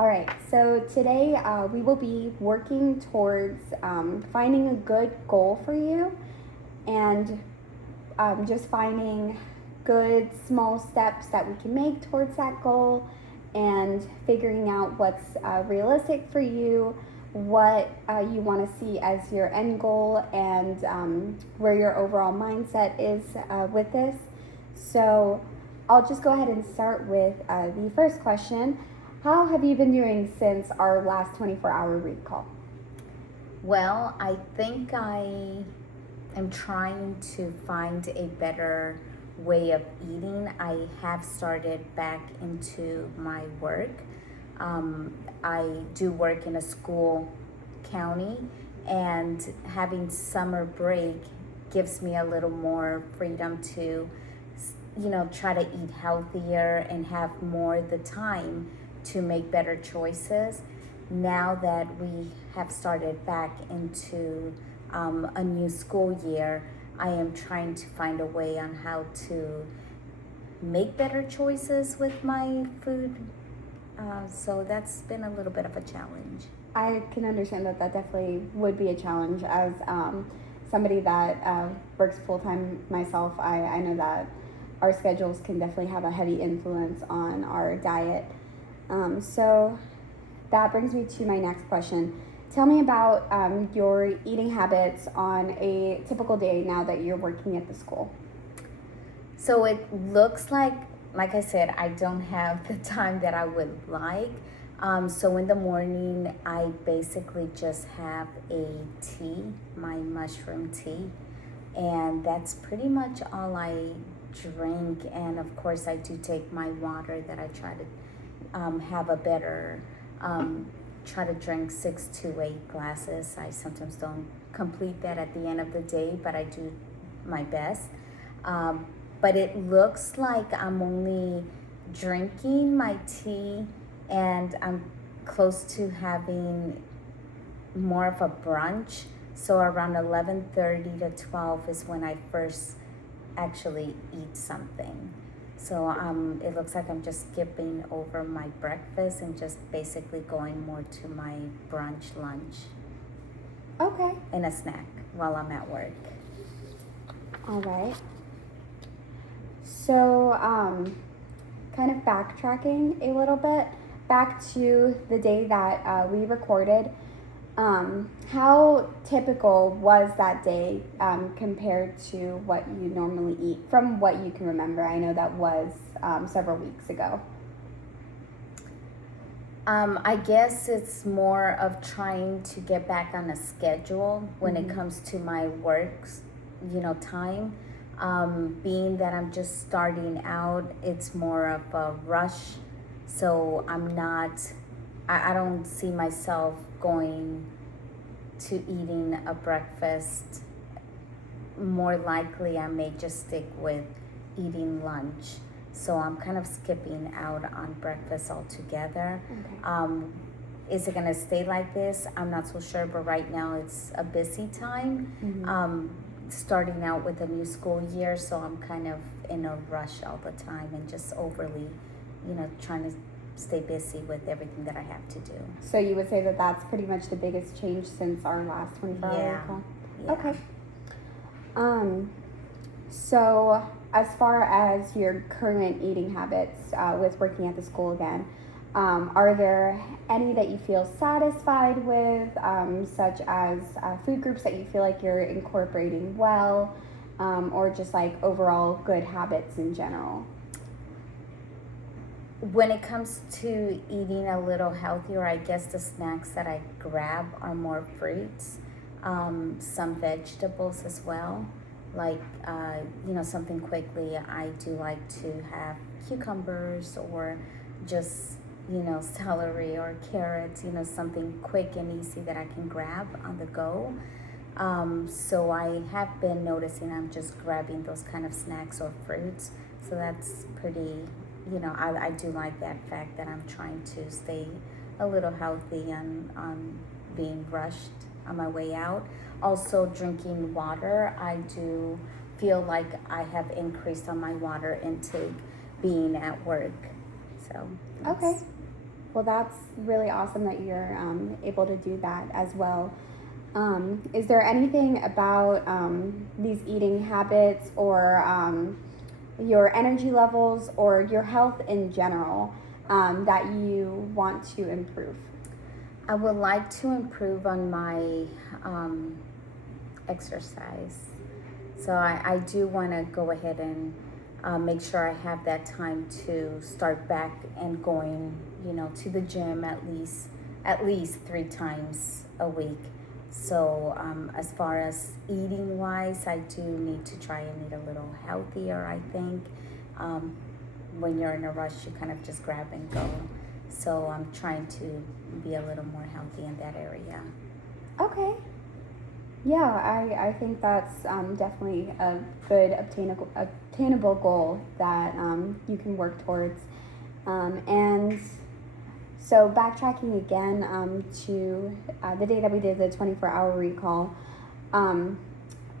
All right, so today we will be working towards finding a good goal for you and just finding good small steps that we can make towards that goal and figuring out what's realistic for you, what you want to see as your end goal, and where your overall mindset is with this. So I'll just go ahead and start with the first question. How have you been doing since our last 24-hour recall? Well, I think I am trying to find a better way of eating. I have started back into my work. I do work in a school county, and having summer break gives me a little more freedom to, try to eat healthier and have more the time to make better choices. Now that we have started back into a new school year, I am trying to find a way on how to make better choices with my food. So that's been a little bit of a challenge. I can understand that definitely would be a challenge as somebody that works full time myself. I know that our schedules can definitely have a heavy influence on our diet. So that brings me to my next question. Tell me about your eating habits on a typical day now that you're working at the school. So it looks like I said, I don't have the time that I would like. So in the morning, I basically just have a tea, my mushroom tea, and that's pretty much all I drink. And of course, I do take my water that I try to have a better, try to drink 6 to 8 glasses. I sometimes don't complete that at the end of the day, but I do my best. But it looks like I'm only drinking my tea, and I'm close to having more of a brunch. So around 11:30 to 12 is when I first actually eat something. So it looks like I'm just skipping over my breakfast and just basically going more to my brunch, lunch, Okay. and a snack while I'm at work. All right. So, kind of backtracking a little bit back to the day that we recorded. How typical was that day compared to what you normally eat from what you can remember? I know that was several weeks ago. I guess it's more of trying to get back on a schedule when it comes to my works, time. Being that I'm just starting out, it's more of a rush. So I don't see myself going to eating a breakfast. More likely, I may just stick with eating lunch. So I'm kind of skipping out on breakfast altogether. Okay. Is it gonna stay like this? I'm not so sure, but right now it's a busy time. Starting out with a new school year, so I'm kind of in a rush all the time and just overly, trying to stay busy with everything that I have to do. So you would say that that's pretty much the biggest change since our last 24-hour Yeah. recall? Yeah. Okay. So as far as your current eating habits with working at the school again, are there any that you feel satisfied with, such as food groups that you feel like you're incorporating well, or just like overall good habits in general? When it comes to eating a little healthier, I guess the snacks that I grab are more fruits, some vegetables as well. Like, something quickly, I do like to have cucumbers or just, celery or carrots, something quick and easy that I can grab on the go. So I have been noticing I'm just grabbing those kind of snacks or fruits. So that's pretty, I do like that fact that I'm trying to stay a little healthy and being rushed on my way out. Also, drinking water, I do feel like I have increased on my water intake being at work. So Okay. Well, that's really awesome that you're able to do that as well. Is there anything about these eating habits or your energy levels or your health in general that you want to improve? I would like to improve on my exercise. So I do want to go ahead and make sure I have that time to start back and going, to the gym at least 3 times a week. So as far as eating wise, I do need to try and eat a little healthier. I think when you're in a rush, you kind of just grab and go. So I'm trying to be a little more healthy in that area. Okay. Yeah, I think that's definitely a good obtainable goal that you can work towards. And so backtracking again to the day that we did the 24-hour recall, um,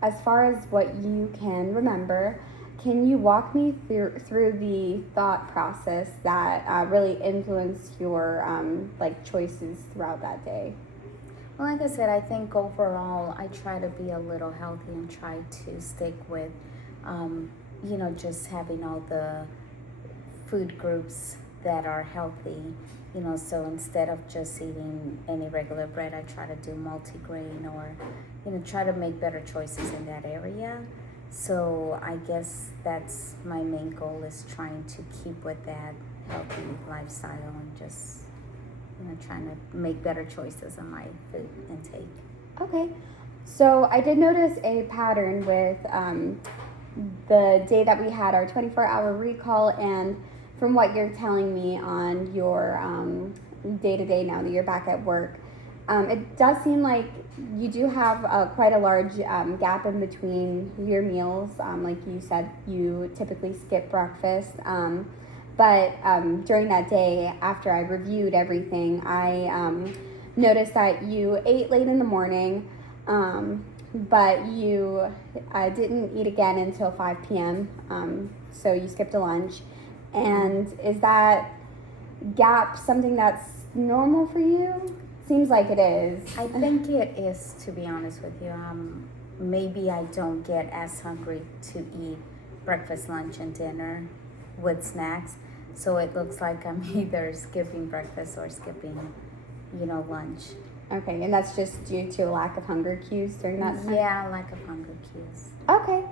as far as what you can remember, can you walk me through the thought process that really influenced your choices throughout that day? Well, like I said, I think overall I try to be a little healthy and try to stick with, just having all the food groups that are healthy. So instead of just eating any regular bread, I try to do multigrain or, try to make better choices in that area. So I guess that's my main goal is trying to keep with that healthy lifestyle and just trying to make better choices on my food intake. Okay. So I did notice a pattern with the day that we had our 24-hour recall, and from what you're telling me on your day to day now that you're back at work, it does seem like you do have quite a large gap in between your meals. Like you said, you typically skip breakfast. But during that day, after I reviewed everything, I noticed that you ate late in the morning, but you didn't eat again until 5 p.m., so you skipped a lunch. And is that gap something that's normal for you? Seems like it is. I think it is, to be honest with you. Maybe I don't get as hungry to eat breakfast, lunch, and dinner with snacks. So it looks like I'm either skipping breakfast or skipping, lunch. Okay, and that's just due to a lack of hunger cues during that time? Yeah, lack of hunger cues. Okay.